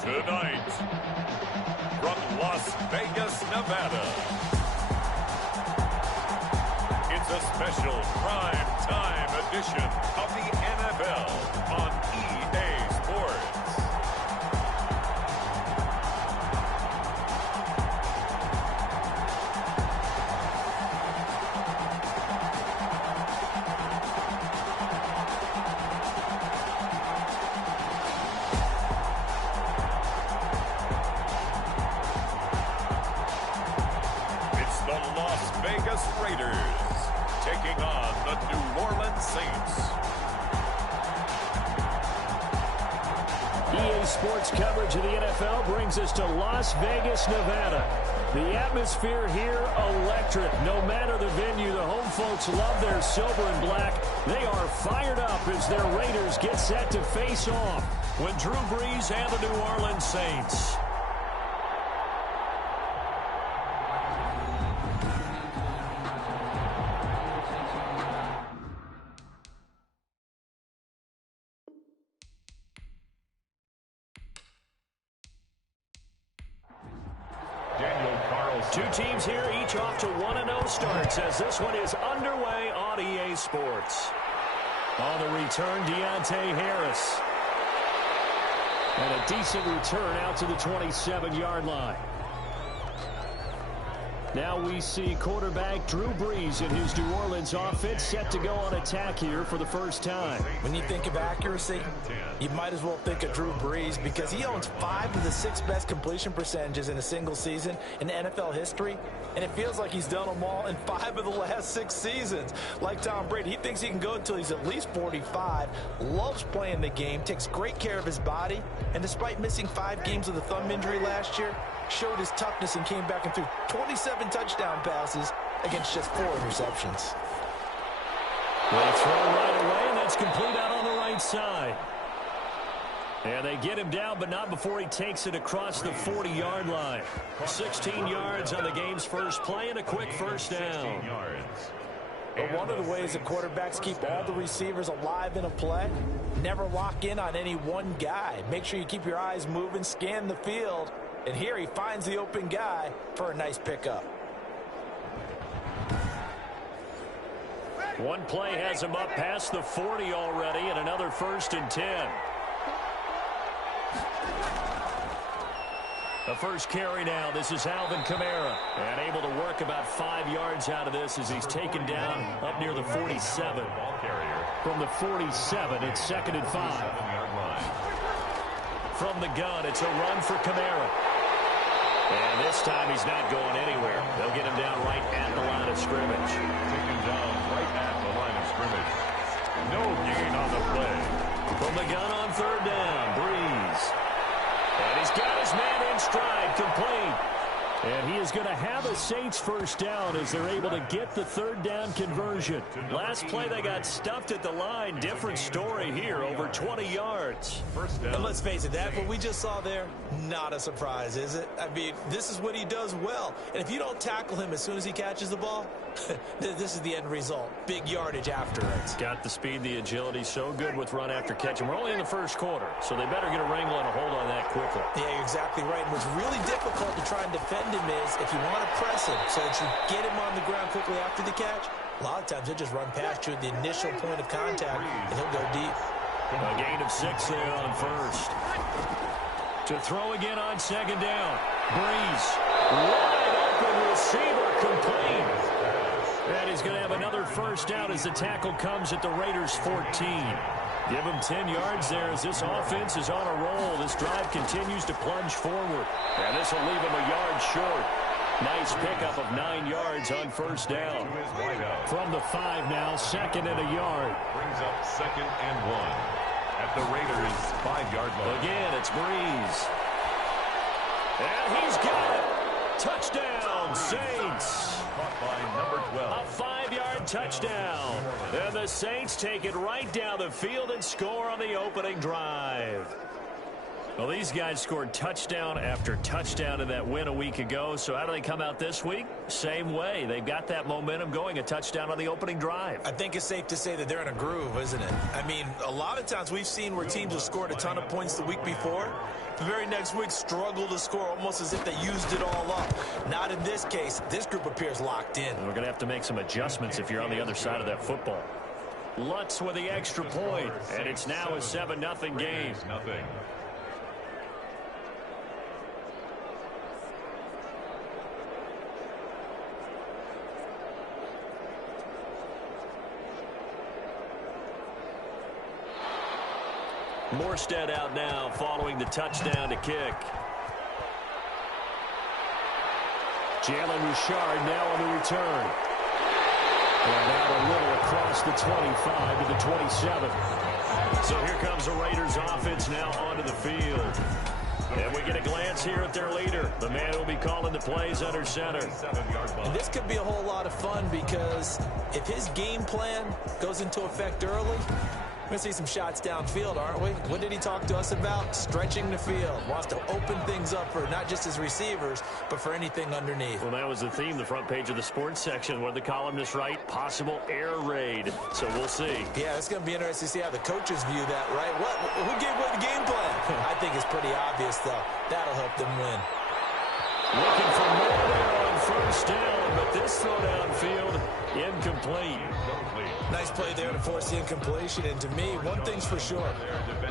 Tonight, from Las Vegas, Nevada, it's a special prime time edition of the NFL on EA Sports. Raiders taking on the New Orleans Saints. EA Sports coverage of the NFL brings us to Las Vegas, Nevada. The atmosphere here, electric. No matter the venue, the home folks love their silver and black. They are fired up as their Raiders get set to face off with Drew Brees and the New Orleans Saints. Two teams here, each off to 1-0 starts as this one is underway on EA Sports. On the return, Deontay Harris. And a decent return out to the 27-yard line. Now we see quarterback Drew Brees in his New Orleans offense set to go on attack here for the first time. When you think of accuracy, you might as well think of Drew Brees because he owns 5 of the 6 best completion percentages in a single season in NFL history, and it feels like he's done them all in 5 of the last 6 seasons. Like Tom Brady, he thinks he can go until he's at least 45, loves playing the game, takes great care of his body, and despite missing 5 games with a thumb injury last year, showed his toughness and came back and threw 27 touchdown passes against just 4 interceptions. They throw right away, and that's complete out on the right side. And they get him down, but not before he takes it across the 40-yard line. 16 yards on the game's first play and a quick first down. But one of the ways that quarterbacks keep all the receivers alive in a play, never lock in on any one guy. Make sure you keep your eyes moving, scan the field. And here he finds the open guy for a nice pickup. One play has him up past the 40 already, and another 1st and 10. The first carry now. This is Alvin Kamara. And able to work about 5 yards out of this as he's taken down up near the 47. From the 47, it's 2nd and 5. From the gun, it's a run for Kamara. And this time he's not going anywhere. They'll get him down right at the line of scrimmage. Taken down right at the line of scrimmage. No gain on the play. From the gun on 3rd down, Brees. And he's got his man in stride, complete. And he is going to have a Saints first down as they're able to get the 3rd down conversion. Last play they got stuffed at the line. Different story here, over 20 yards. First down. And let's face it, that what we just saw there, not a surprise, is it? I mean, this is what he does well. And if you don't tackle him as soon as he catches the ball, this is the end result. Big yardage after it. Got the speed, the agility, so good with run after catch. And we're only in the first quarter, so they better get a wrangle and a hold on that quickly. Yeah, you're exactly right. And what's really difficult to try and defend him is if you want to press him so that you get him on the ground quickly after the catch, a lot of times he'll just run past you at the initial point of contact, and he'll go deep. A gain of 6 there on 1st. To throw again on 2nd down. Brees. Wide open receiver, complete. And he's going to have another first down as the tackle comes at the Raiders' 14. Give him 10 yards there as this offense is on a roll. This drive continues to plunge forward. And this will leave him a yard short. Nice pickup of 9 yards on 1st down. From the 5 now, 2nd and a yard. Brings up 2nd and 1 at the Raiders' 5-yard line. Again, it's Brees. And he's got it. Touchdown, Saints. Caught by number 12. A 5-yard touchdown. And the Saints take it right down the field and score on the opening drive. Well, these guys scored touchdown after touchdown in that win a week ago. So how do they come out this week? Same way. They've got that momentum going, a touchdown on the opening drive. I think it's safe to say that they're in a groove, isn't it? I mean, a lot of times we've seen where teams have scored a ton of points the week before. The very next week struggle to score almost as if they used it all up. Not in this case. This group appears locked in. And we're going to have to make some adjustments if you're on the other side of that football. Lutz with the extra point, and it's now a 7-0 game. Morstead out now following the touchdown to kick. Jalen Richard now on the return. And out a little across the 25 to the 27. So here comes the Raiders offense now onto the field. And we get a glance here at their leader, the man who will be calling the plays under center. And this could be a whole lot of fun because if his game plan goes into effect early, we're going to see some shots downfield, aren't we? What did he talk to us about? Stretching the field. Wants to open things up for not just his receivers, but for anything underneath. Well, that was the theme, the front page of the sports section, where the columnists write, possible air raid. So we'll see. Yeah, it's going to be interesting to see how the coaches view that, right? Who gave what the game plan? I think it's pretty obvious, though. That'll help them win. Looking for more there on first down, but this throw downfield, incomplete. Nice play there to force the incompletion. And to me, one thing's for sure.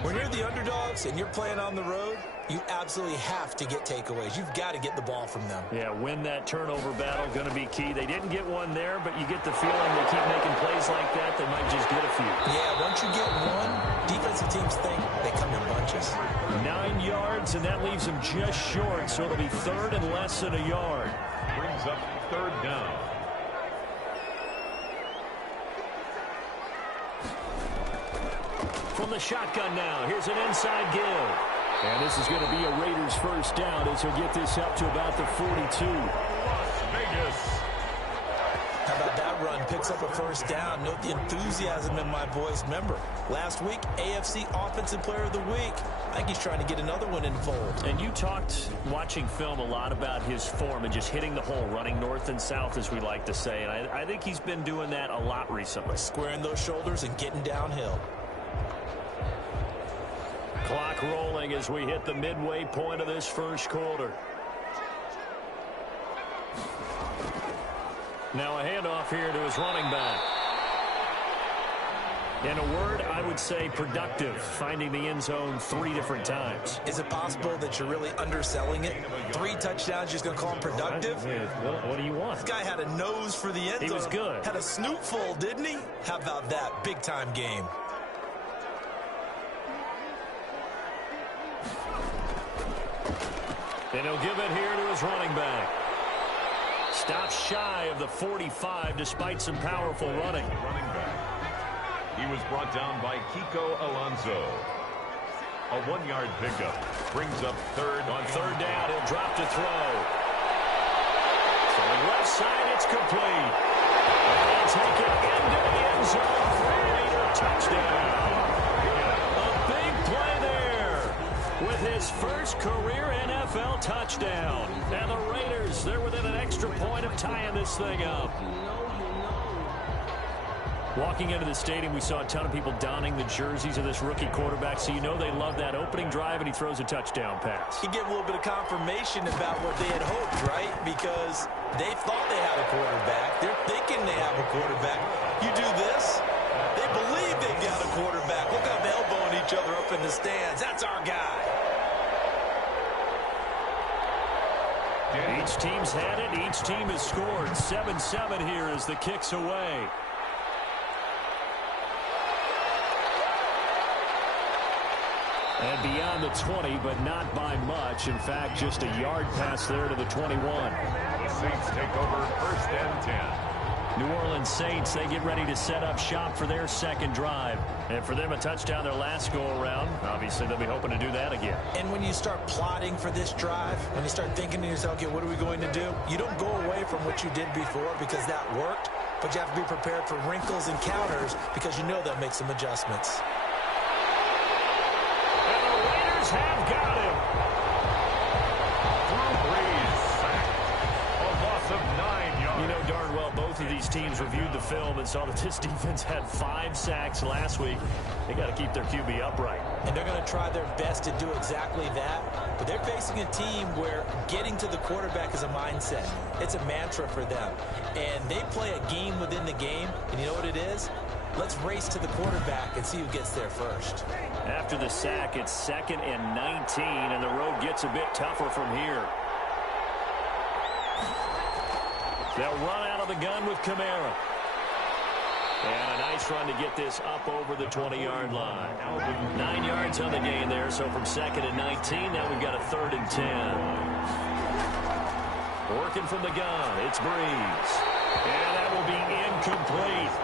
When you're the underdogs and you're playing on the road, you absolutely have to get takeaways. You've got to get the ball from them. Yeah, win that turnover battle, going to be key. They didn't get one there, but you get the feeling they keep making plays like that, they might just get a few. Yeah, once you get one, defensive teams think they come in bunches. 9 yards, and that leaves them just short, so it'll be third and less than a yard. Brings up third down. From the shotgun now, here's an inside give. And this is going to be a Raiders first down as he'll get this up to about the 42. Las Vegas. How about that run? Picks up a first down. Note the enthusiasm in my voice. Remember, last week, AFC Offensive Player of the Week. I think he's trying to get another one in the fold. And you talked, watching film, a lot about his form and just hitting the hole, running north and south, as we like to say. And I think he's been doing that a lot recently. Squaring those shoulders and getting downhill. Clock rolling as we hit the midway point of this first quarter. Now a handoff here to his running back. In a word, I would say productive, finding the end zone 3 different times. Is it possible that you're really underselling it? 3 touchdowns, you're just going to call him productive? What do you want? This guy had a nose for the end zone. He was good. Had a snoot full, didn't he? How about that? Big-time game. And he'll give it here to his running back. Stops shy of the 45 despite some powerful running. Running back. He was brought down by Kiko Alonso. A 1-yard pickup brings up third. On third down, he'll drop to throw. From the left side, it's complete. And he'll take it into the end zone for a Raider touchdown. A big play there with his first career NFL touchdown. And the Raiders, they're within an extra point of tying this thing up. Walking into the stadium, we saw a ton of people donning the jerseys of this rookie quarterback, so you know they love that opening drive, and he throws a touchdown pass. You get a little bit of confirmation about what they had hoped, right? Because they thought they had a quarterback. They're thinking they have a quarterback. You do this, they believe they've got a quarterback. Look how they're elbowing each other up in the stands. That's our guy. Each team's had it. Each team has scored. 7-7 here as the kick's away. And beyond the 20, but not by much. In fact, just a yard pass there to the 21. The Saints take over first and 10. New Orleans Saints, they get ready to set up shop for their second drive. And for them, a touchdown their last go-around. Obviously, they'll be hoping to do that again. And when you start plotting for this drive, when you start thinking to yourself, okay, what are we going to do? You don't go away from what you did before because that worked, but you have to be prepared for wrinkles and counters because you know they'll make some adjustments. Raiders have got him. Drew Brees sacked. A loss of 9 yards. You know darn well both of these teams reviewed the film and saw that this defense had 5 sacks last week. They got to keep their QB upright. And they're going to try their best to do exactly that. But they're facing a team where getting to the quarterback is a mindset. It's a mantra for them. And they play a game within the game. And you know what it is? Let's race to the quarterback and see who gets there first. After the sack, it's 2nd and 19, and the road gets a bit tougher from here. They'll run out of the gun with Kamara. And a nice run to get this up over the 20-yard line. 9 yards on the gain there, so from 2nd and 19, now we've got a 3rd and 10. Working from the gun, it's Brees. And that will be incomplete.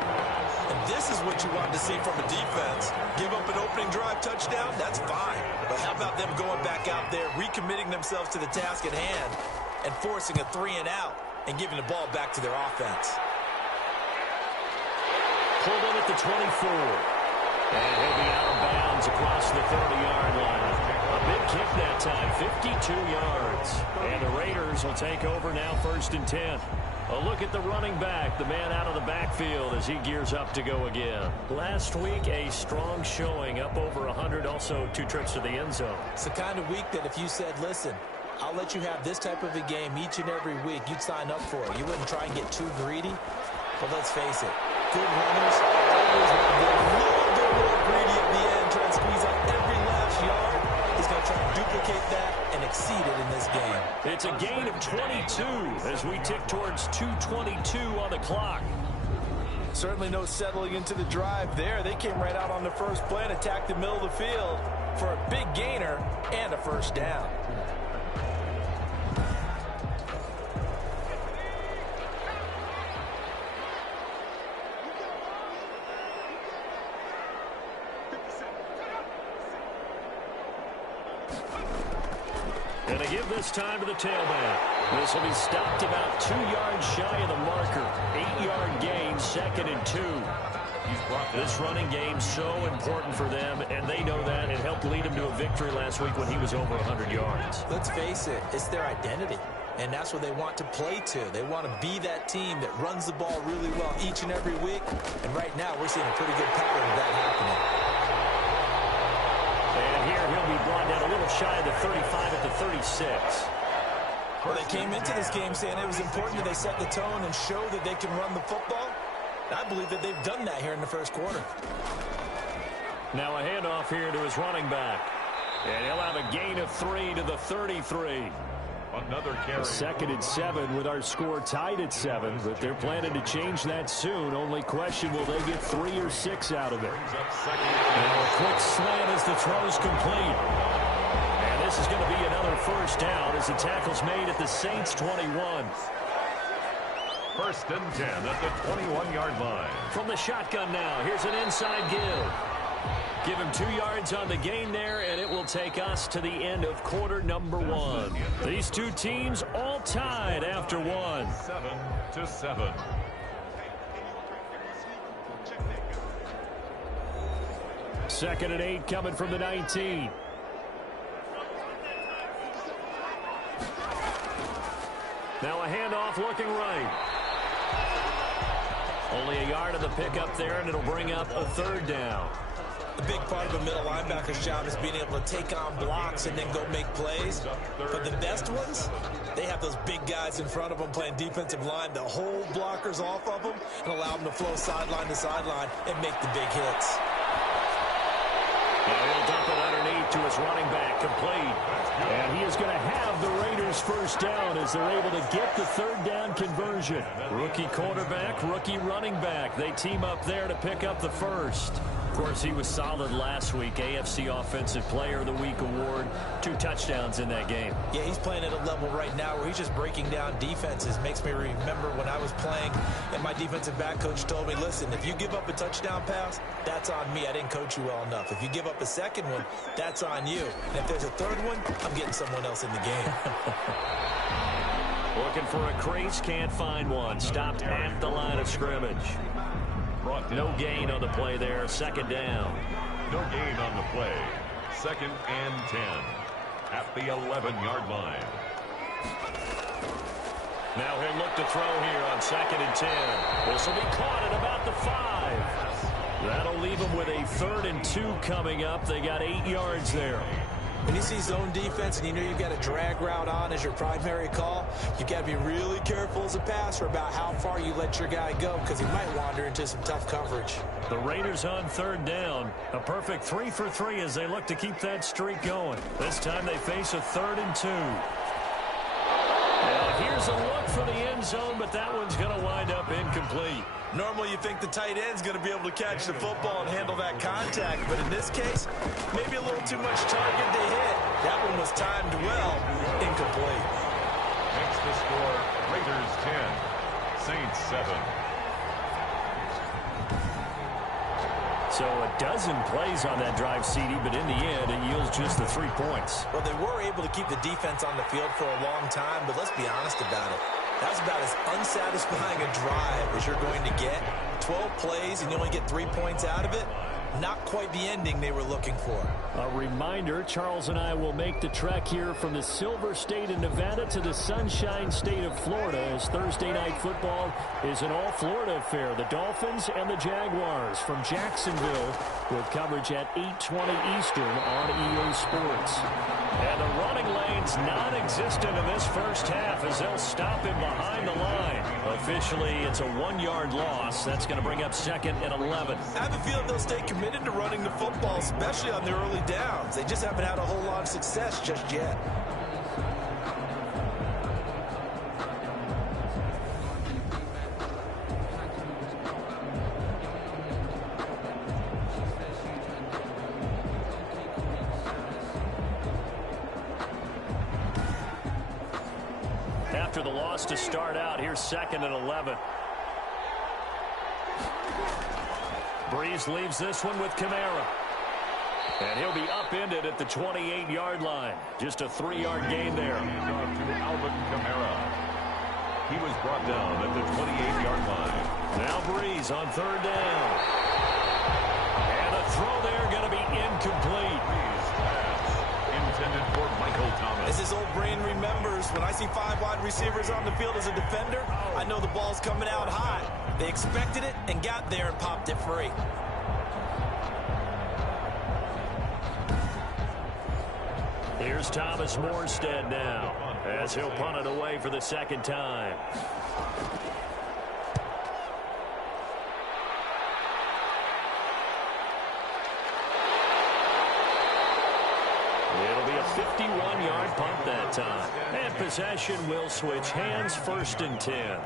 And this is what you want to see from a defense. Give up an opening drive touchdown, that's fine. But how about them going back out there, recommitting themselves to the task at hand, and forcing a 3-and-out, and giving the ball back to their offense. Pulled in at the 24. And he'll be out of bounds across the 30-yard line. A big kick that time, 52 yards. And the Raiders will take over now 1st and 10. A look at the running back, the man out of the backfield as he gears up to go again. Last week, a strong showing, up over 100, also 2 trips to the end zone. It's the kind of week that if you said, listen, I'll let you have this type of a game each and every week, you'd sign up for it. You wouldn't try and get too greedy. But let's face it, good runners always want to get a little bit more greedy at the end, try and squeeze out every last yard. He's going to try and duplicate that and exceed it in this game. It's a gain of 22 as we tick towards 2:22 on the clock. Certainly no settling into the drive there. They came right out on the first play and attacked the middle of the field for a big gainer and a 1st down. And they give this time to the tailback. This will be stopped about 2 yards shy of the marker. 8-yard gain, 2nd and 2. This running game so important for them, and they know that. It helped lead them to a victory last week when he was over 100 yards. Let's face it, it's their identity, and that's what they want to play to. They want to be that team that runs the ball really well each and every week, and right now we're seeing a pretty good pattern of that happening. And here he'll be brought down a little shy of the 35 at the 36. Well, they came into this game saying it was important that they set the tone and show that they can run the football. I believe that they've done that here in the first quarter. Now a handoff here to his running back. And he'll have a gain of 3 to the 33. Another carry. 2nd and 7 with our score tied at 7, but they're planning to change that soon. Only question, will they get 3 or 6 out of it? Now a quick slant as the throw's complete. And this is going to be another 1st down as the tackle's made at the Saints' 21. 1st and 10 at the 21-yard line. From the shotgun now, here's an inside give. Give him 2 yards on the gain there, and it will take us to the end of quarter number 1. These two teams all tied after 1. 7-7. Second and 8 coming from the 19. Now a handoff looking right. Only a yard of the pickup there, and it'll bring up a 3rd down. A big part of a middle linebacker's job is being able to take on blocks and then go make plays. But the best ones, they have those big guys in front of them playing defensive line that hold blockers off of them and allow them to flow sideline to sideline and make the big hits. Now he'll dump it underneath to his running back, complete. And he is going to have the Raiders' 1st down as they're able to get the 3rd down conversion. Rookie quarterback, rookie running back. They team up there to pick up the 1st. Of course, he was solid last week. AFC Offensive Player of the Week award. 2 touchdowns in that game. Yeah, he's playing at a level right now where he's just breaking down defenses. Makes me remember when I was playing and my defensive back coach told me, listen, if you give up a touchdown pass, that's on me. I didn't coach you well enough. If you give up a 2nd one, that's on you. And if there's a 3rd one, I'm getting someone else in the game. Looking for a crease, can't find one. Stopped at the line of scrimmage. No gain on the play there, 2nd down. No gain on the play. 2nd and 10 at the 11-yard line. Now he'll look to throw here on 2nd and 10. This will be caught at about the 5. That'll leave them with a 3rd and 2 coming up. They got 8 yards there. When you see zone defense and you know you've got a drag route on as your primary call, you've got to be really careful as a passer about how far you let your guy go because he might wander into some tough coverage. The Raiders on 3rd down. A perfect 3 for 3 as they look to keep that streak going. This time they face a 3rd and 2. Now here's a look for the end zone, but that one's going to wind up incomplete. Normally you think the tight end's going to be able to catch the football and handle that contact, but in this case, maybe a little too much target to hit. That one was timed well, incomplete. Makes the score Raiders 10, Saints 7. So a dozen plays on that drive, CD, but in the end, it yields just the 3 points. Well, they were able to keep the defense on the field for a long time, but let's be honest about it. That's about as unsatisfying a drive as you're going to get. 12 plays and you only get 3 points out of it. Not quite the ending they were looking for. A reminder, Charles and I will make the trek here from the Silver State of Nevada to the Sunshine State of Florida as Thursday Night Football is an all-Florida affair. The Dolphins and the Jaguars from Jacksonville with coverage at 8:20 Eastern on EA Sports. And the running lane's non-existent in this first half as they'll stop him behind the line. Officially, it's a 1-yard loss. That's going to bring up 2nd and 11. I have a feeling they'll stay committed to running the football, especially on their early downs. They just haven't had a whole lot of success just yet. After the loss to start out, here's 2nd and 11. Breeze leaves this one with Kamara. And he'll be upended at the 28-yard line. Just a 3-yard gain there. Handoff to Alvin Kamara. He was brought down at the 28-yard line. Now Breeze on 3rd down. And a throw there going to be incomplete. Breeze pass intended for Michael Thomas. As his old brain remembers, when I see 5 wide receivers on the field as a defender, I know the ball's coming out high. They expected it and got there and popped it free. Here's Thomas Morstead now as he'll punt it away for the 2nd time. It'll be a 51-yard punt that time. And possession will switch hands, 1st and 10.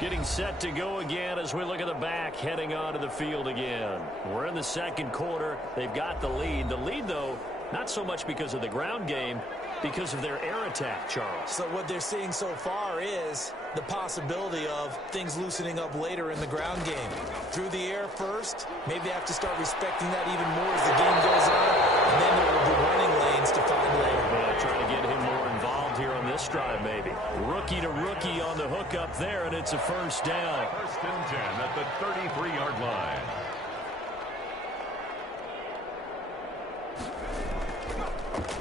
Getting set to go again as we look at the back heading onto the field again. We're in the 2nd quarter. They've got the lead. The lead, though, not so much because of the ground game, because of their air attack, Charles. So what they're seeing so far is the possibility of things loosening up later in the ground game. Through the air first, maybe they have to start respecting that even more as the game goes on, and then there will be running lanes to find later. Trying to get him more involved here on this drive, maybe. Rookie to rookie on the hook up there, and it's a 1st down. 1st and 10 at the 33-yard line.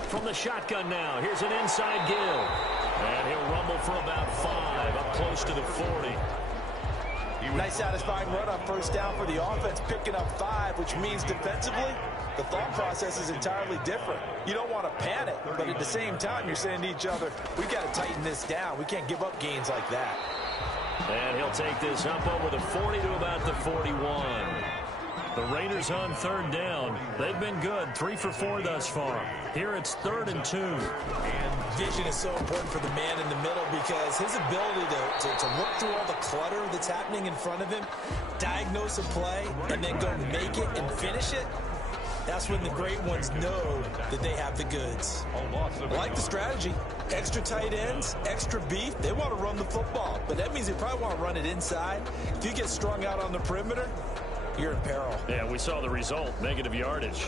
From the shotgun now, here's an inside give. And he'll rumble for about 5, up close to the 40. Nice satisfying run on 1st down for the offense, picking up 5, which means defensively, the thought process is entirely different. You don't want to panic, but at the same time, you're saying to each other, we've got to tighten this down. We can't give up gains like that. And he'll take this up over the 40 to about the 41. The Raiders on 3rd down. They've been good, 3 for 4 thus far. Here it's 3rd and 2. And vision is so important for the man in the middle because his ability to look through all the clutter that's happening in front of him, diagnose a play, and then go make it and finish it, that's when the great ones know that they have the goods. I like the strategy. Extra tight ends, extra beef. They want to run the football, but that means they probably want to run it inside. If you get strung out on the perimeter, you're in peril. Yeah, we saw the result, negative yardage.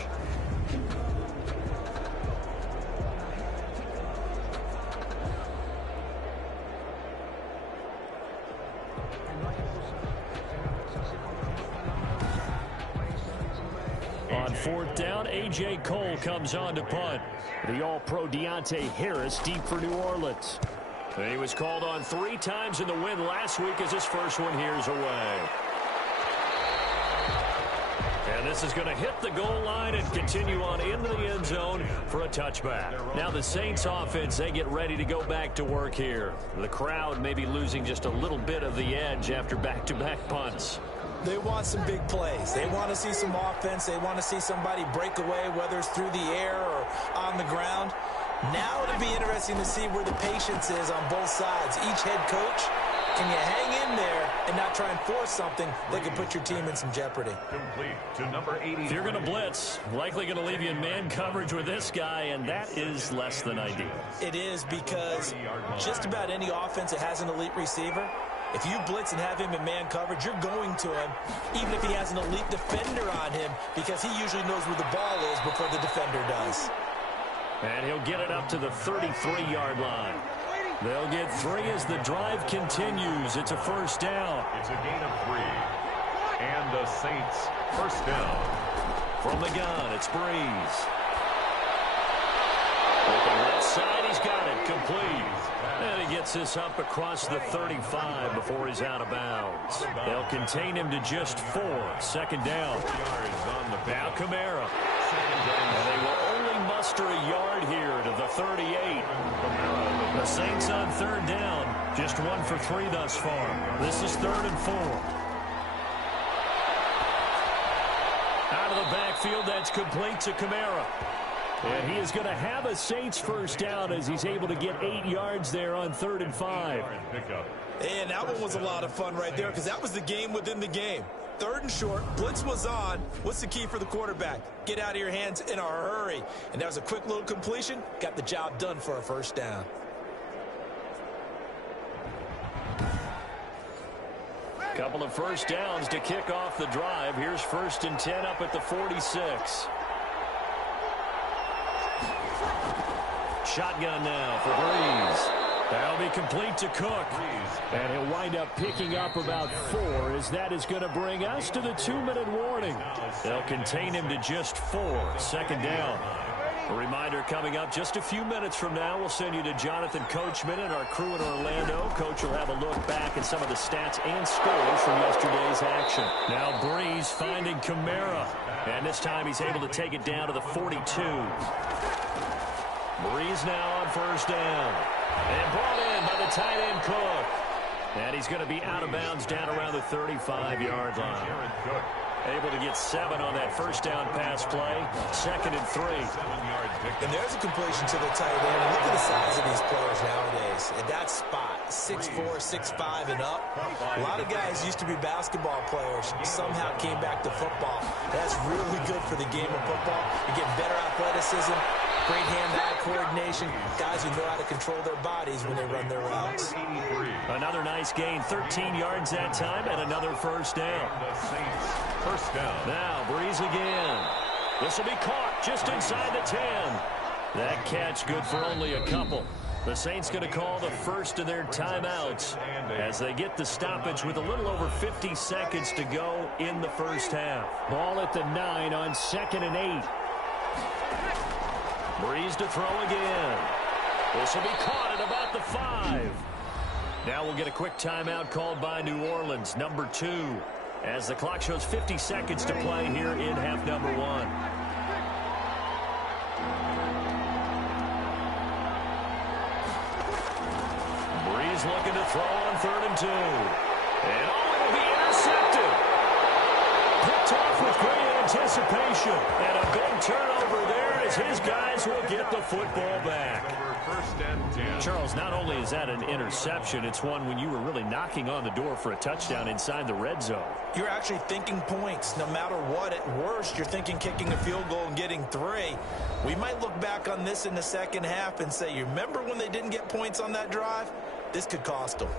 On 4th down, down. A.J. Cole comes on to punt. The All-Pro Deontay Harris deep for New Orleans. And he was called on 3 times in the win last week as his first one here's away. And this is going to hit the goal line and continue on into the end zone for a touchback. Now the Saints offense, they get ready to go back to work here. The crowd may be losing just a little bit of the edge after back-to-back punts. They want some big plays. They want to see some offense. They want to see somebody break away, whether it's through the air or on the ground. Now it'll be interesting to see where the patience is on both sides. Each head coach, can you hang in there and not try and force something that could put your team in some jeopardy? Complete to number 80. If you're going to blitz, likely going to leave you in man coverage with this guy, and that is less than ideal. It is, because just about any offense that has an elite receiver, if you blitz and have him in man coverage, you're going to him, even if he has an elite defender on him, because he usually knows where the ball is before the defender does. And he'll get it up to the 33-yard line. They'll get 3 as the drive continues. It's a first down. It's a gain of 3. And the Saints first down. From the gun, it's Breeze. Open left side, he's got it, complete. And he gets this up across the 35 before he's out of bounds. They'll contain him to just 4. Second down. Now Kamara. And they will only muster a yard here to the 38. The Saints on third down. Just 1 for 3 thus far. This is 3rd and 4. Out of the backfield, that's complete to Kamara. And he is going to have a Saints first down as he's able to get 8 yards there on 3rd and 5. And that one was a lot of fun right there, because that was the game within the game. 3rd and short, blitz was on. What's the key for the quarterback? Get out of your hands in a hurry. And that was a quick little completion. Got the job done for a first down. Couple of first downs to kick off the drive. Here's 1st and 10 up at the 46. Shotgun now for Breeze. That'll be complete to Cook. And he'll wind up picking up about 4 as that is going to bring us to the 2-minute warning. They'll contain him to just 4. Second down. A reminder coming up just a few minutes from now. We'll send you to Jonathan Coachman and our crew in Orlando. Coach will have a look back at some of the stats and scores from yesterday's action. Now Breeze finding Kamara. And this time he's able to take it down to the 42. Breeze now on first down. And brought in by the tight end Cook. And he's going to be out of bounds down around the 35-yard line. Able to get 7 on that first down pass play. 2nd and 3. And there's a completion to the tight end. And look at the size of these players nowadays. At that spot, 6'4", 6'5", and up. A lot of guys used to be basketball players. Somehow came back to football. That's really good for the game of football. You're getting better athleticism, great hand-eye coordination. Guys who know how to control their bodies when they run their routes. Another nice gain, 13 yards that time, and another first down. First down. Now Breeze again. This will be caught just inside the 10. That catch good for only a couple. The Saints going to call the first of their timeouts as they get the stoppage with a little over 50 seconds to go in the first half. Ball at the 9 on 2nd and 8. Breeze to throw again. This will be caught at about the 5. Now we'll get a quick timeout called by New Orleans, number 2, as the clock shows 50 seconds to play here in half number 1. Breeze looking to throw on 3rd and 2. And it'll be intercepted. Picked off with great anticipation. And a big turnover there as his guys will get the football back. First and 10. Charles, not only is that an interception, it's one when you were really knocking on the door for a touchdown inside the red zone. You're actually thinking points. No matter what, at worst, you're thinking kicking a field goal and getting 3. We might look back on this in the second half and say, you remember when they didn't get points on that drive? This could cost them.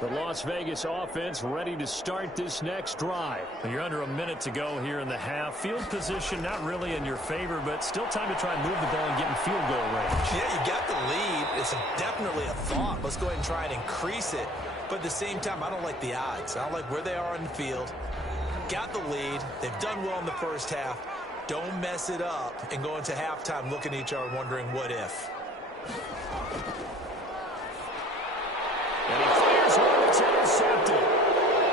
The Las Vegas offense ready to start this next drive. You're under a minute to go here in the half. Field position not really in your favor, but still time to try and move the ball and get in field goal range. Yeah, you got the lead. It's definitely a thought. Let's go ahead and try and increase it. But at the same time, I don't like the odds. I don't like where they are on the field. got the lead. They've done well in the first half. Don't mess it up and go into halftime looking at each other wondering what if. And he fires one that's intercepted.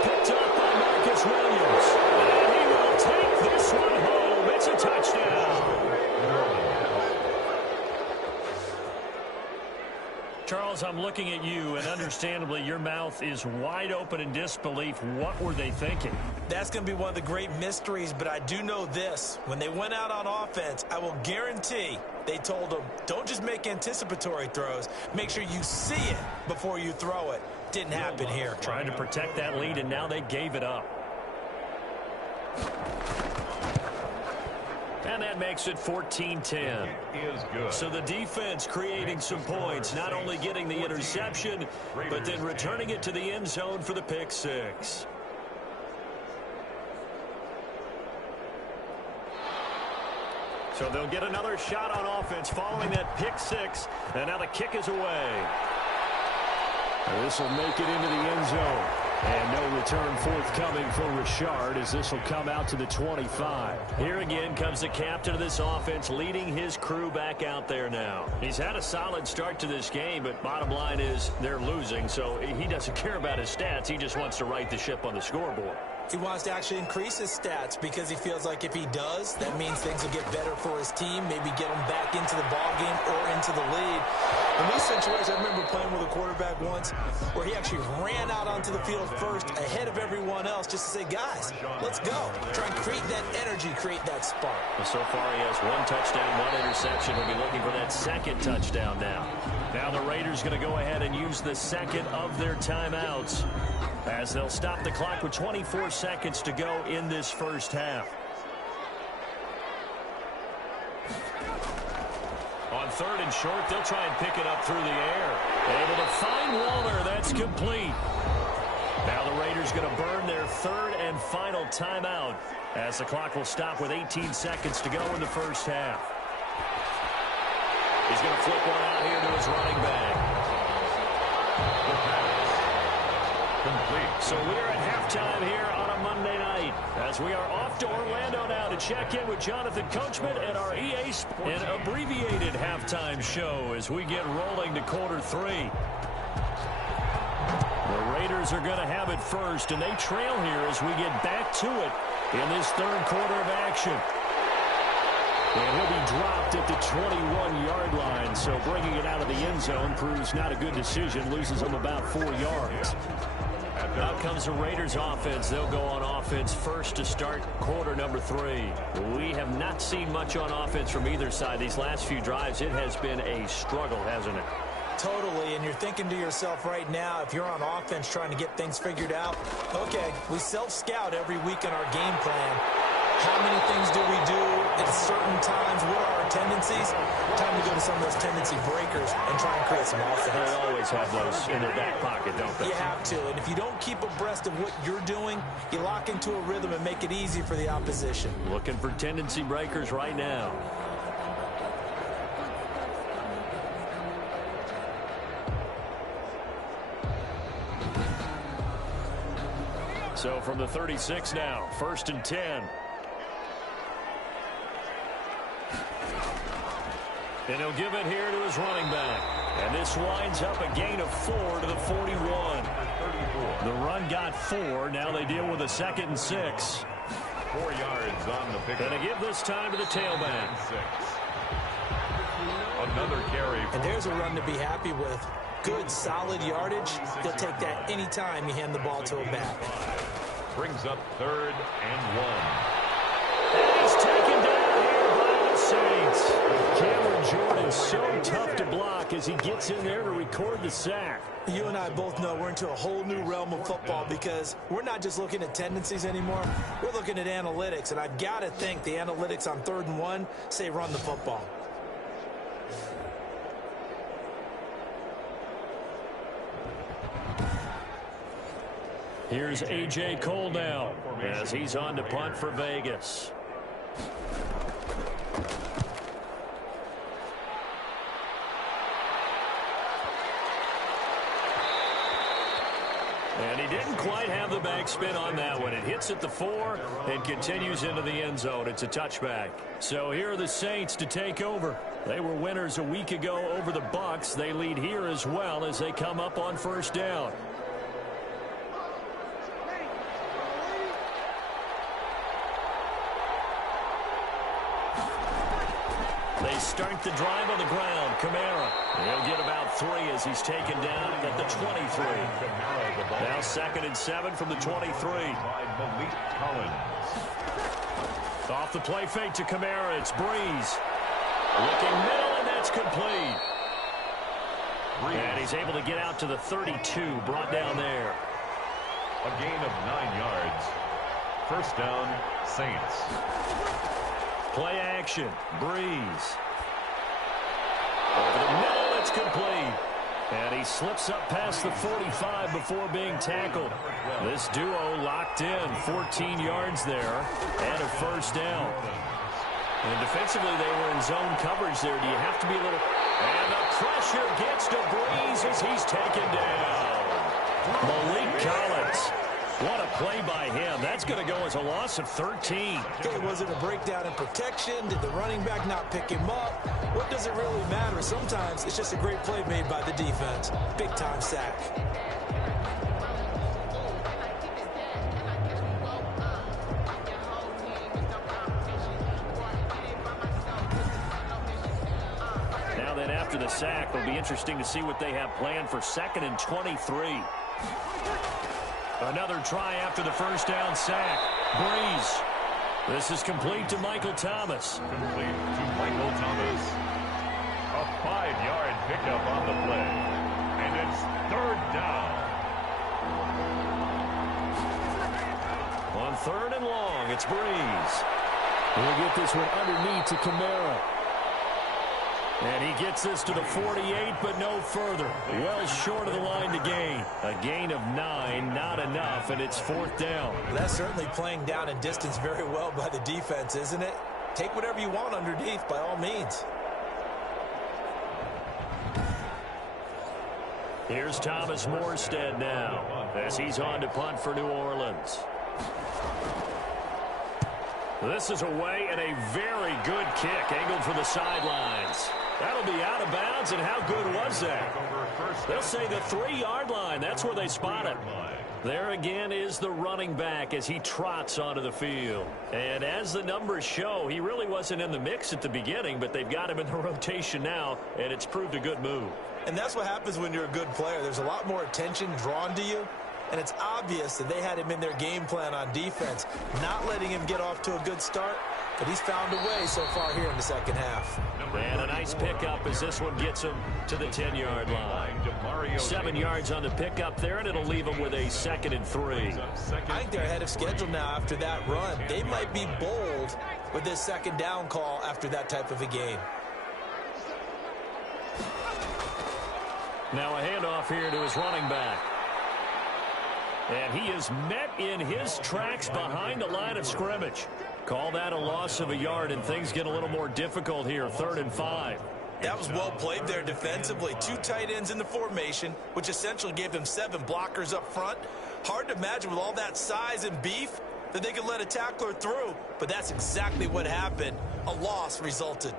Picked up by Marcus Williams. And he will take this one home. It's a touchdown. Charles, I'm looking at you, and understandably, your mouth is wide open in disbelief. What were they thinking? That's going to be one of the great mysteries, but I do know this. When they went out on offense, I will guarantee they told them, don't just make anticipatory throws. Make sure you see it before you throw it. Didn't happen here. Trying to protect that lead, and now they gave it up. And that makes it 14-10. So the defense creating some points, not only getting the interception, but then returning it to the end zone for the pick six. So they'll get another shot on offense following that pick six. And now the kick is away. This will make it into the end zone. And no return forthcoming for Richard as this will come out to the 25. Here again comes the captain of this offense leading his crew back out there now. He's had a solid start to this game, but bottom line is they're losing, so he doesn't care about his stats. He just wants to right the ship on the scoreboard. He wants to actually increase his stats because he feels like if he does, that means things will get better for his team, maybe get him back into the ball game or into the lead. In these situations, I remember playing with a quarterback once where he actually ran out onto the field first ahead of everyone else just to say, guys, let's go. Try and create that energy, create that spark. Well, so far he has one touchdown, one interception. He'll be looking for that second touchdown now. Now the Raiders going to go ahead and use the second of their timeouts as they'll stop the clock with 24 seconds to go in this first half. On third and short, they'll try and pick it up through the air. Able to find Waller. That's complete. Now the Raiders going to burn their third and final timeout as the clock will stop with 18 seconds to go in the first half. He's going to flip one out here to his running back. Complete. So we're at halftime here on a Monday night as we are off to Orlando now to check in with Jonathan Coachman and our EA Sports an abbreviated halftime show as we get rolling to quarter three. The Raiders are going to have it first, and they trail here as we get back to it in this third quarter of action. And he'll be dropped at the 21-yard line, so bringing it out of the end zone proves not a good decision, loses him about 4 yards. Out comes the Raiders offense. They'll go on offense first to start quarter number 3. We have not seen much on offense from either side. These last few drives, it has been a struggle, hasn't it? Totally, and you're thinking to yourself right now, if you're on offense trying to get things figured out, okay, we self-scout every week in our game plan. How many things do we do at certain times? What are our tendencies? Time to go to some of those tendency breakers and try and create some offense. They always have those in their back pocket, don't they? You have to, and if you don't keep abreast of what you're doing, you lock into a rhythm and make it easy for the opposition. Looking for tendency breakers right now. So from the 36 now, 1st and 10. And he'll give it here to his running back. And this winds up a gain of 4 to the 41. The run got 4. Now they deal with a 2nd and 6. 4 yards on the pick. Going to give this time to the tailback. Another carry. And there's a run to be happy with. Good, solid yardage. He'll take that anytime you hand the ball to a back. Brings up 3rd and 1. And he's taken down here by the Saints. Cameron Jordan so tough to block as he gets in there to record the sack. You and I both know we're into a whole new realm of football because we're not just looking at tendencies anymore. We're looking at analytics, and I've got to think the analytics on 3rd and 1 say run the football. Here's A.J. Cole now as he's on to punt for Vegas. And he didn't quite have the backspin on that one. It hits at the 4 and continues into the end zone. It's a touchback. So here are the Saints to take over. They were winners a week ago over the Bucs. They lead here as well as they come up on first down. They start the drive on the ground. Kamara. He'll get about 3 as he's taken down at the 23. Now 2nd and 7 from the 23. Off the play fake to Kamara. It's Breeze. Looking middle, and that's complete. And he's able to get out to the 32. Brought down there. A gain of 9 yards. First down, Saints. Play action. Breeze. Over the middle, it's complete. And he slips up past the 45 before being tackled. This duo locked in. 14 yards there and a first down. And defensively, they were in zone coverage there. Do you have to be a little... And the pressure gets to Breeze as he's taken down. Malik Collins. What a play by him. That's going to go as a loss of 13. Okay, was it a breakdown in protection? Did the running back not pick him up? What does it really matter? Sometimes it's just a great play made by the defense. Big-time sack. Now then, after the sack, it'll be interesting to see what they have planned for 2nd and 23. Another try after the first down sack. Breeze. This is complete to Michael Thomas. Complete to Michael Thomas. A 5-yard pickup on the play. And it's 3rd down. On 3rd and long, it's Breeze. He'll get this one underneath to Kamara. And he gets this to the 48, but no further. Well short of the line to gain. A gain of 9, not enough, and it's 4th down. That's certainly playing down in distance very well by the defense, isn't it? Take whatever you want underneath, by all means. Here's Thomas Morstead now, as he's on to punt for New Orleans. This is away and a very good kick, angled for the sidelines. That'll be out of bounds, and how good was that? They'll say the 3-yard line. That's where they spot it. There again is the running back as he trots onto the field. And as the numbers show, he really wasn't in the mix at the beginning, but they've got him in the rotation now, and it's proved a good move. And that's what happens when you're a good player. There's a lot more attention drawn to you, and it's obvious that they had him in their game plan on defense, not letting him get off to a good start, but he's found a way so far here in the second half. And a nice pickup as this one gets him to the 10-yard line. 7 yards on the pickup there, and it'll leave him with a 2nd and 3. I think they're ahead of schedule now after that run. They might be bold with this 2nd down call after that type of a game. Now a handoff here to his running back. And he is met in his tracks behind the line of scrimmage. Call that a loss of a yard, and things get a little more difficult here, 3rd and 5. That was well played there defensively. 2 tight ends in the formation, which essentially gave them 7 blockers up front. Hard to imagine with all that size and beef that they could let a tackler through, but that's exactly what happened. A loss resulted.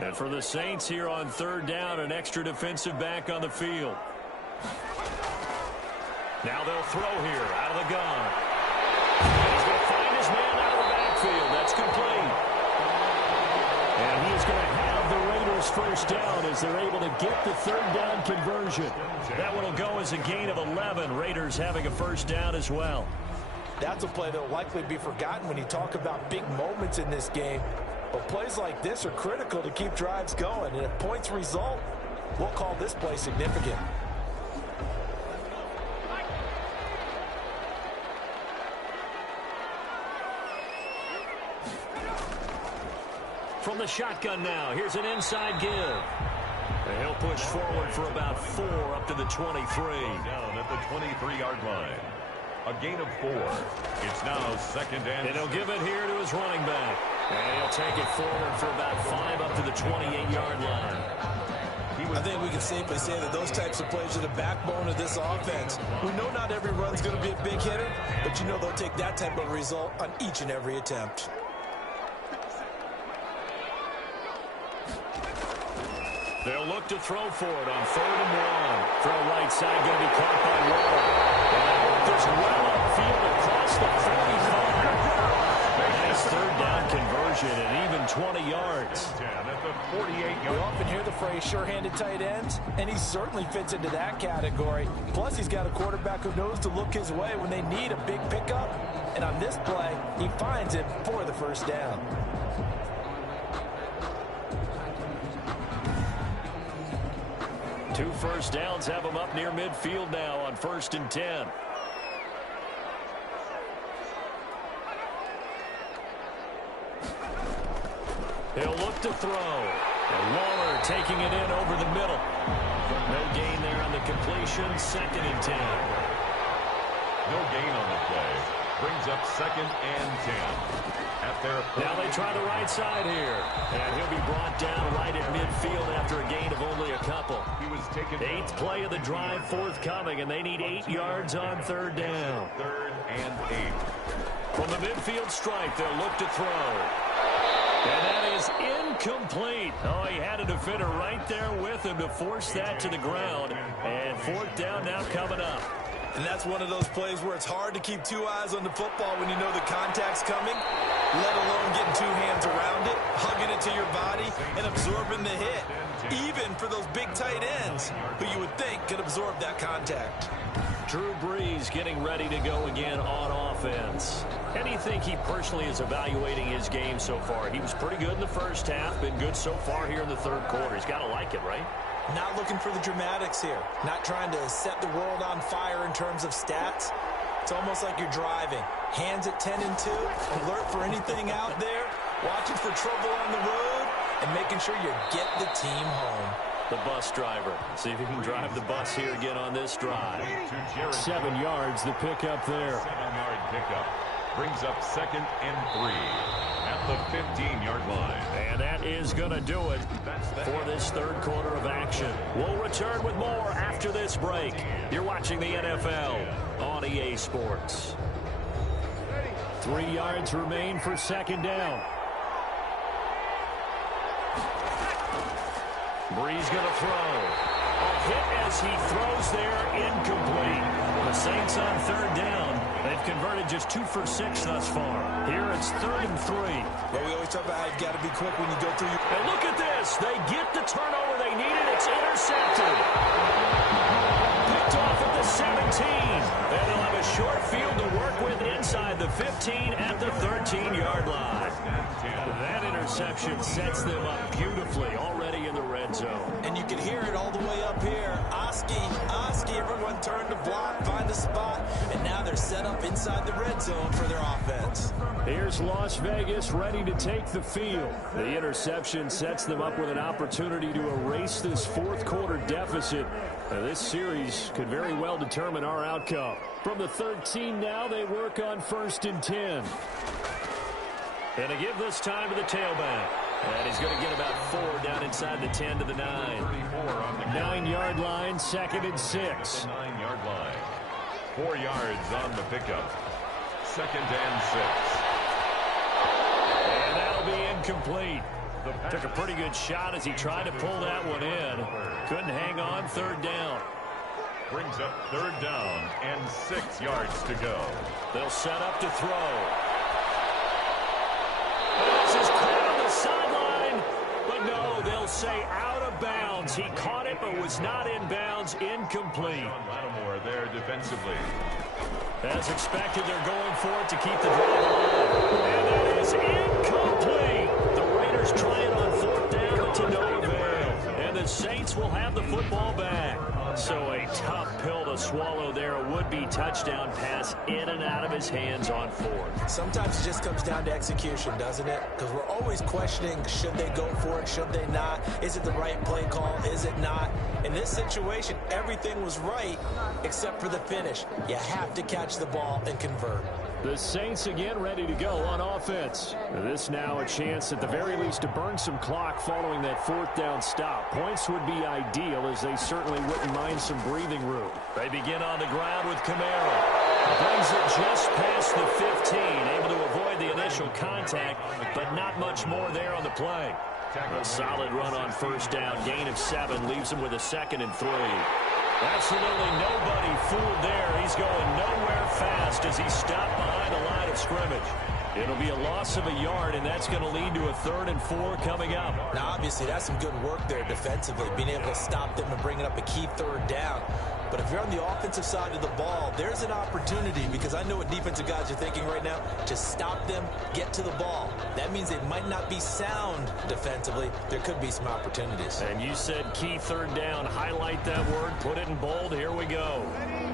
And for the Saints here on 3rd down, an extra defensive back on the field. Now they'll throw here out of the gun. He's going to find his man out of the backfield. That's complete. And he is going to have the Raiders first down as they're able to get the 3rd down conversion. That one will go as a gain of 11. Raiders having a first down as well. That's a play that will likely be forgotten when you talk about big moments in this game. But plays like this are critical to keep drives going. And if points result, we'll call this play significant. From the shotgun now, here's an inside give. And he'll push forward for about 4 up to the 23. Down at the 23-yard line. A gain of 4. It's now 2nd and... And he'll give it here to his running back. And he'll take it forward for about 5 up to the 28-yard line. I think we can safely say that those types of plays are the backbone of this offense. We know not every run's going to be a big hitter, but you know they'll take that type of result on each and every attempt. They'll look to throw for it on 3rd and 1. Throw right side, going to be caught by Waller. And that one just well upfield across the 45. Nice 3rd down conversion and even 20 yards. We often hear the phrase sure-handed tight ends, and he certainly fits into that category. Plus, he's got a quarterback who knows to look his way when they need a big pickup. And on this play, he finds it for the 1st down. Two 1st downs have him up near midfield now on 1st and 10. He'll look to throw. And Waller taking it in over the middle. No gain there on the completion. 2nd and 10. No gain on the play. Brings up 2nd and 10. Now they try the right side here. And he'll be brought down right at midfield after a gain of only a couple. He was taken 8th play of the drive forthcoming, and they need 8 yards on 3rd down. 3rd and 8. From the midfield stripe, they'll look to throw. And that is incomplete. Oh, he had a defender right there with him to force that to the ground. And 4th down now coming up. And that's one of those plays where it's hard to keep 2 eyes on the football when you know the contact's coming, let alone getting 2 hands around it, hugging it to your body, and absorbing the hit. Even for those big tight ends who you would think could absorb that contact. Drew Brees getting ready to go again on offense. How do you think he personally is evaluating his game so far? He was pretty good in the 1st half, been good so far here in the 3rd quarter. He's got to like it, right? Not looking for the dramatics here. Not trying to set the world on fire in terms of stats. It's almost like you're driving. Hands at 10 and 2, alert for anything out there, watching for trouble on the road, and making sure you get the team home. The bus driver. See if he can drive the bus here again on this drive. 7 yards, the pickup there. 7-yard pickup. Brings up 2nd and 3 at the 15-yard line. And that is going to do it for this 3rd quarter of action. We'll return with more after this break. You're watching the NFL on EA Sports. 3 yards remain for 2nd down. Brees going to throw. A hit as he throws there, incomplete. The Saints on 3rd down. They've converted just 2 for 6 thus far. Here it's 3rd and 3. Well, we always talk about how you've got to be quick when you go through your... And look at this. They get the turnover they needed. It's intercepted. Picked off at the 17. And they'll have a short field to work with inside the 15 at the 13-yard line. That interception sets them up beautifully already in the red zone. And you can hear it all the way up here. Oski, everyone turned to block, find a spot, and now they're set up inside the red zone for their offense. Here's Las Vegas ready to take the field. The interception sets them up with an opportunity to erase this 4th quarter deficit. This series could very well determine our outcome. From the 13 now, they work on 1st and 10. And to give this time to the tailback. And he's going to get about 4 down inside the 10 to the 9. 9-yard line, 2nd and 6. 9-yard line. 4 yards on the pickup. 2nd and 6. And that'll be incomplete. Took a pretty good shot as he tried to pull that one in. Couldn't hang on. 3rd down. Brings up 3rd down and 6 yards to go. They'll set up to throw. This is caught on the sideline, but no, they'll say out of bounds. He caught it, but was not in bounds. Incomplete. Lattimore there defensively. As expected, they're going for it to keep the drive alive. And that is incomplete. The Raiders try it on 4th down, but to no avail. And the Saints will have the football back. So a tough pill to swallow there. A would-be touchdown pass in and out of his hands on 4th. Sometimes it just comes down to execution, doesn't it? Because we're always questioning, should they go for it, should they not? Is it the right play call, is it not? In this situation, everything was right except for the finish. You have to catch the ball and convert. The Saints again ready to go on offense. This now a chance at the very least to burn some clock following that fourth down stop. Points would be ideal as they certainly wouldn't mind some breathing room. They begin on the ground with Kamara. Brings it just past the 15, able to avoid the initial contact, but not much more there on the play. A solid run on first down, gain of 7, leaves him with a 2nd and 3. Absolutely nobody fooled there. He's going nowhere fast as he stopped behind the line of scrimmage. It'll be a loss of a yard, and that's going to lead to a 3rd and 4 coming up. Now, obviously, that's some good work there defensively, being able to stop them and bringing up a key 3rd down. But if you're on the offensive side of the ball, there's an opportunity, because I know what defensive guys are thinking right now. Just stop them, get to the ball. That means they might not be sound defensively. There could be some opportunities. And you said key 3rd down. Highlight that word, put it in bold. Here we go.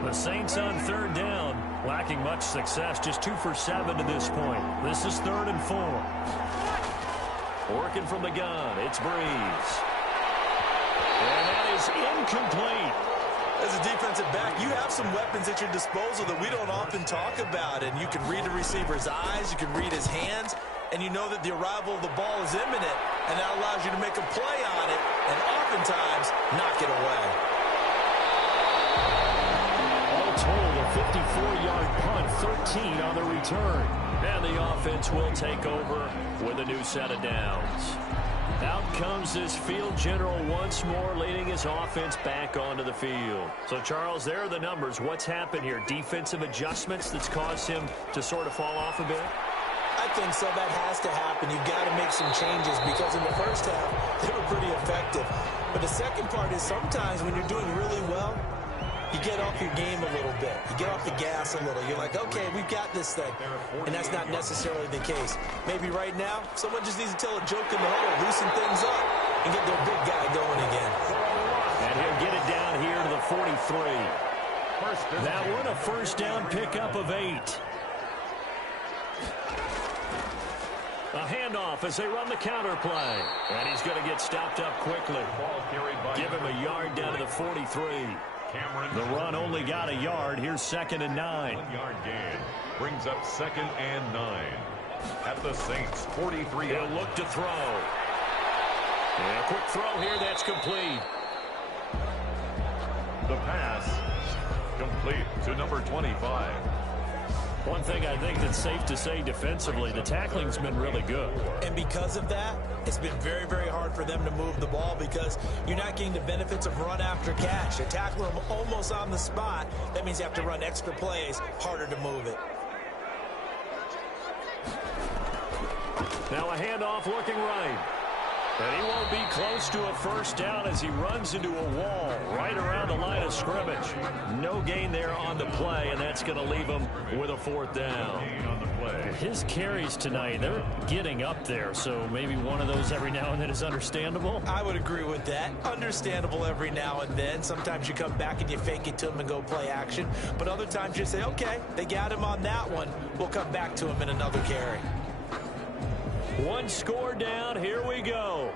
The Saints on 3rd down, lacking much success, just 2 for 7 to this point. This is 3rd and 4. Working from the gun, it's Breeze. And that is incomplete. As a defensive back, you have some weapons at your disposal that we don't often talk about. And you can read the receiver's eyes, you can read his hands, and you know that the arrival of the ball is imminent, and that allows you to make a play on it and oftentimes knock it away. All told, a 54-yard punt, 13 on the return. And the offense will take over with a new set of downs. Out comes this field general once more, leading his offense back onto the field. So, Charles, there are the numbers. What's happened here? Defensive adjustments that's caused him to sort of fall off a bit? I think so. That has to happen. You've got to make some changes, because in the first half, they were pretty effective. But the second part is sometimes when you're doing really well, you get off your game a little bit. You get off the gas a little. You're like, okay, we've got this thing. And that's not necessarily the case. Maybe right now, someone just needs to tell a joke in the huddle, loosen things up, and get their big guy going again. And he'll get it down here to the 43. That one a first down pickup of 8. A handoff as they run the counter play. And he's going to get stopped up quickly. Give him a yard down to the 43. The run only got a yard. Here's 2nd and 9. 1-yard gain brings up 2nd and 9 at the Saints 43. He'll look to throw. And a quick throw here. That's complete. The pass complete to number 25. One thing I think that's safe to say defensively, the tackling's been really good. And because of that, it's been very, very hard for them to move the ball, because you're not getting the benefits of run after catch. You're tackling them almost on the spot. That means you have to run extra plays, harder to move it. Now a handoff looking right. And he won't be close to a first down as he runs into a wall right around the line of scrimmage. No gain there on the play, and that's going to leave him with a 4th down. His carries tonight, they're getting up there, so maybe one of those every now and then is understandable. I would agree with that. Understandable every now and then. Sometimes you come back and you fake it to him and go play action. But other times you say, okay, they got him on that one. We'll come back to him in another carry. One score down. Here we go.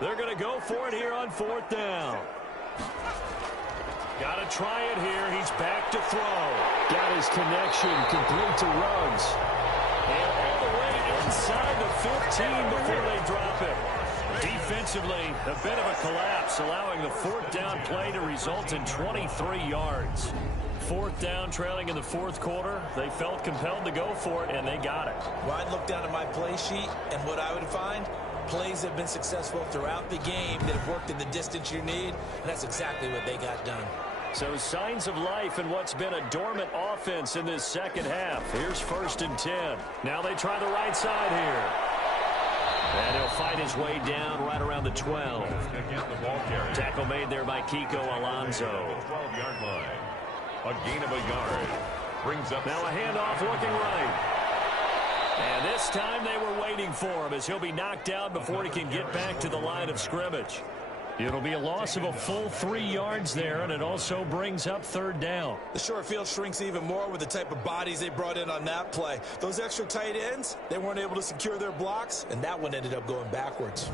They're going to go for it here on 4th down. Got to try it here. He's back to throw. Got his connection complete to Ruggs. And all the way inside the 15 before they drop it. Defensively, a bit of a collapse, allowing the 4th down play to result in 23 yards. 4th down, trailing in the 4th quarter. They felt compelled to go for it, and they got it. Well, I'd look down at my play sheet, and what I would find, plays have been successful throughout the game that have worked in the distance you need, and that's exactly what they got done. So signs of life in what's been a dormant offense in this second half. Here's 1st and 10. Now they try the right side here. And he'll fight his way down right around the 12. Tackle made there by Kiko Alonso. 12-yard line. A gain of a yard brings up. Now a handoff looking right. And this time they were waiting for him as he'll be knocked down before he can get back to the line of scrimmage. It'll be a loss of a full 3 yards there, and it also brings up 3rd down. The short field shrinks even more with the type of bodies they brought in on that play. Those extra tight ends, they weren't able to secure their blocks, and that one ended up going backwards.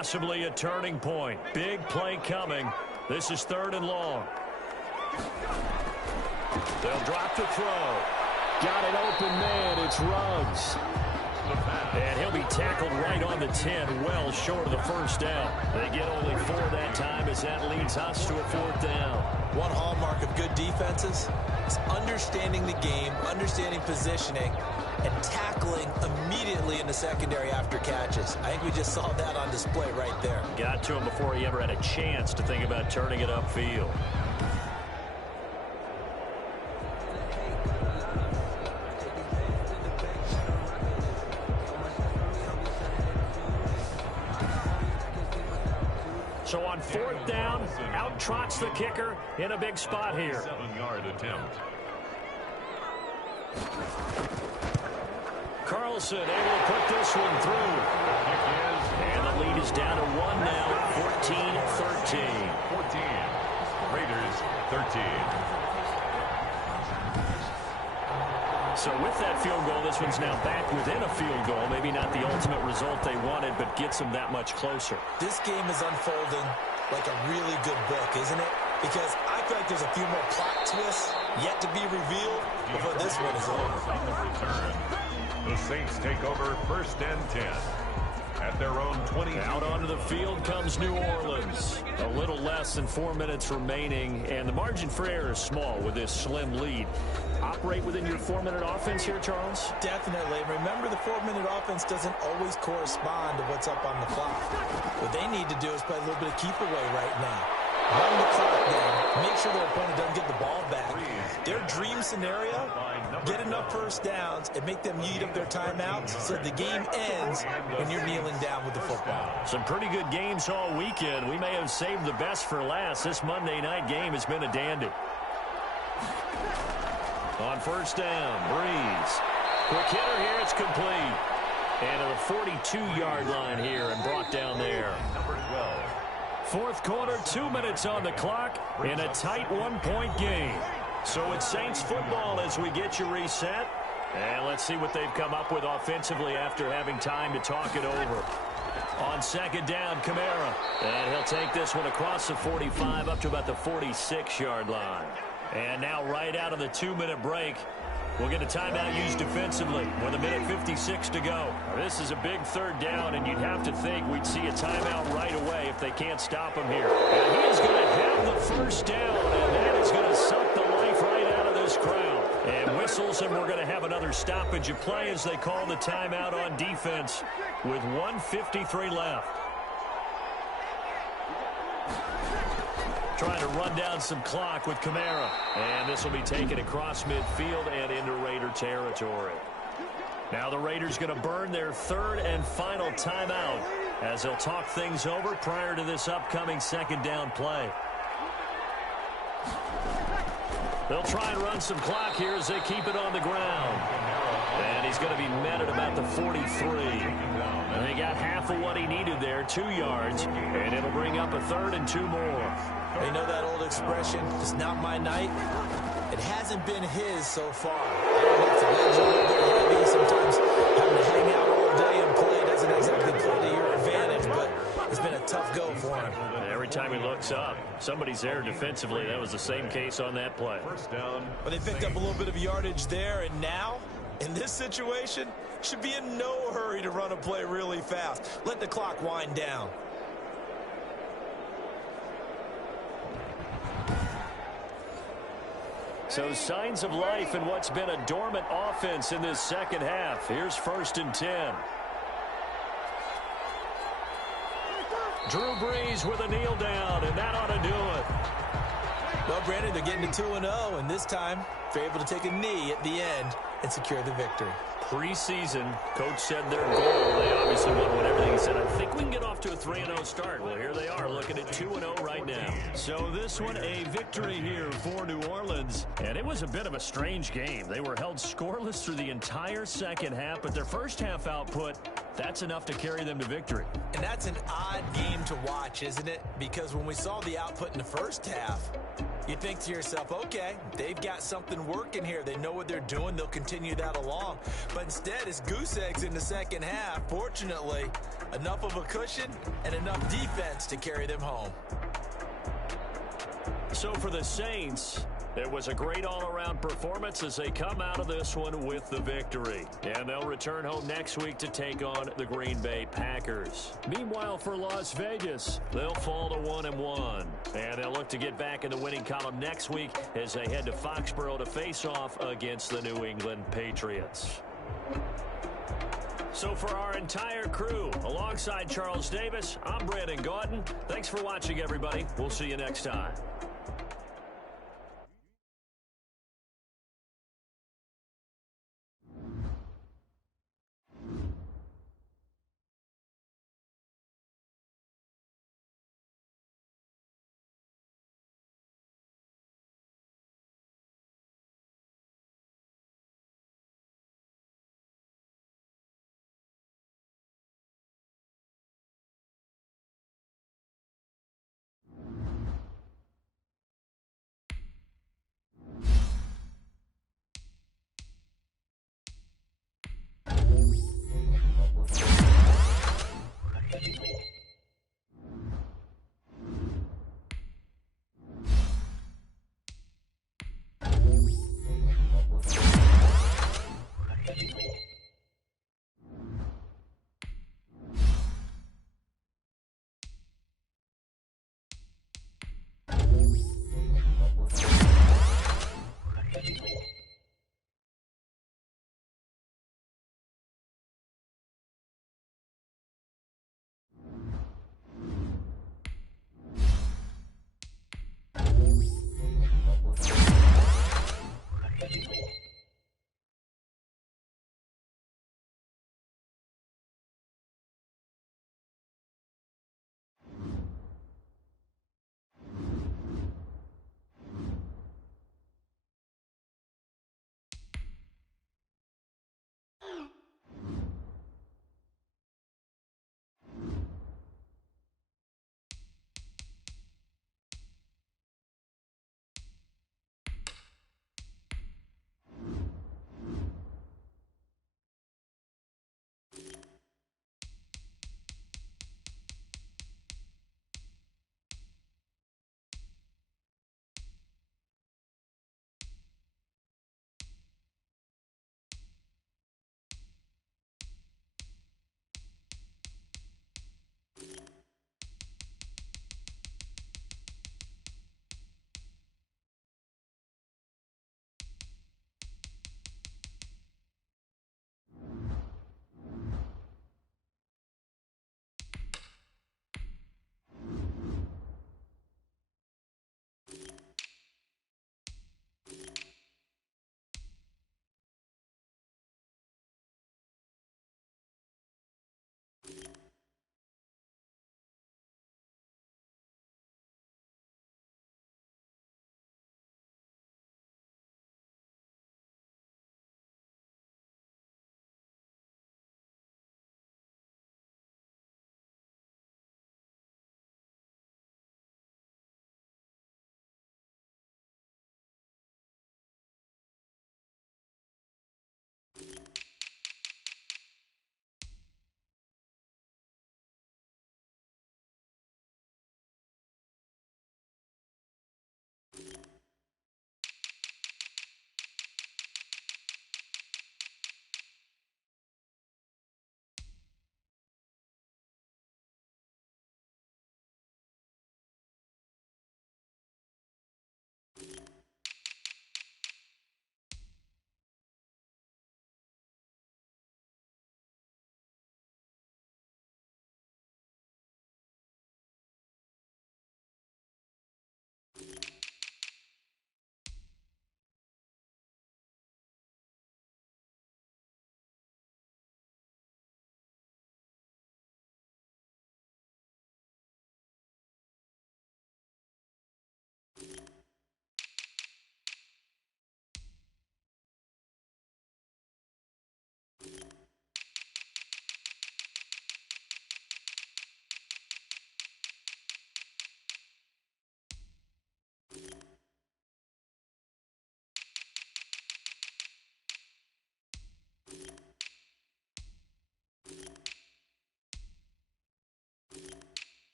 possibly a turning point. Big play coming. This is 3rd and long. They'll drop the throw. Got an open man. It's Ruggs. And he'll be tackled right on the 10, well short of the first down. They get only 4 that time as that leads us to a 4th down. One hallmark of good defenses is understanding the game, understanding positioning, and tackling immediately in the secondary after catches. I think we just saw that on display right there. Got to him before he ever had a chance to think about turning it upfield. So on 4th down, out trots the kicker in a big spot here. 7-yard attempt. Carlson able to put this one through. And the lead is down to 1 now, 14-13. 14. Raiders 13. So with that field goal, this one's now back within a field goal. Maybe not the ultimate result they wanted, but gets them that much closer. This game is unfolding like a really good book, isn't it? Because I feel like there's a few more plot twists yet to be revealed before this one is over. On the return, the Saints take over 1st and 10. At their own 20. Out onto the field comes New Orleans. A little less than 4 minutes remaining, and the margin for error is small with this slim lead. Operate within your 4-minute offense here, Charles? Definitely. Remember, the 4-minute offense doesn't always correspond to what's up on the clock. What they need to do is play a little bit of keep away right now. Run the clock down. Make sure their opponent doesn't get the ball back. Their dream scenario, get enough first downs and make them eat up their timeouts so the game ends when you're kneeling down with the football. Some pretty good games all weekend. We may have saved the best for last. This Monday night game has been a dandy. On 1st down, Breeze. Quick hitter here, it's complete. And to the 42-yard line here and brought down there. Number 12. 4th quarter, 2 minutes on the clock in a tight 1-point game. So it's Saints football as we get you reset. And let's see what they've come up with offensively after having time to talk it over. On 2nd down, Kamara. And he'll take this one across the 45 up to about the 46-yard line. And now right out of the 2-minute break, we'll get a timeout used defensively with 1:56 to go. This is a big 3rd down, and you'd have to think we'd see a timeout right away if they can't stop him here. And he is going to have the 1st down, and that is going to suck the life right out of this crowd. And whistles, and we're going to have another stoppage of play as they call the timeout on defense with 1:53 left. Trying to run down some clock with Kamara. And this will be taken across midfield and into Raider territory. Now the Raiders going to burn their 3rd and final timeout as they'll talk things over prior to this upcoming 2nd down play. They'll try and run some clock here as they keep it on the ground. And he's going to be met at about the 43. And they got half of what he needed there, 2 yards. And it'll bring up a 3rd and 2 more. They know that old expression, it's not my night. It hasn't been his so far. I don't know if the legs are a little bit heavy. Sometimes having to hang out all day and play doesn't exactly play to your advantage, but it's been a tough go for him. And every time he looks up, somebody's there defensively. That was the same case on that play. 1st down. But they picked up a little bit of yardage there, and now, in this situation, should be in no hurry to run a play really fast. Let the clock wind down. So signs of life in what's been a dormant offense in this 2nd half. Here's 1st and 10. Drew Brees with a kneel down, and that ought to do it. Well, Brandon, they're getting to 2-0, and this time they're able to take a knee at the end and secure the victory. Preseason, coach said their goal, they obviously want to win everything. He said, I think we can get off to a 3-0 start. Well, here they are looking at 2-0 right now. So this one, a victory here for New Orleans. And it was a bit of a strange game. They were held scoreless through the entire 2nd half, but their 1st half output, that's enough to carry them to victory. And that's an odd game to watch, isn't it? Because when we saw the output in the 1st half, you think to yourself, okay, they've got something working here. They know what they're doing. They'll continue that along. But instead, it's goose eggs in the 2nd half. Fortunately, Enough of a cushion and enough defense to carry them home. So for the Saints, it was a great all-around performance as they come out of this one with the victory. And they'll return home next week to take on the Green Bay Packers. Meanwhile, for Las Vegas, they'll fall to 1-1. And they'll look to get back in the winning column next week as they head to Foxborough to face off against the New England Patriots. So for our entire crew, alongside Charles Davis, I'm Brandon Gaudin. Thanks for watching, everybody. We'll see you next time.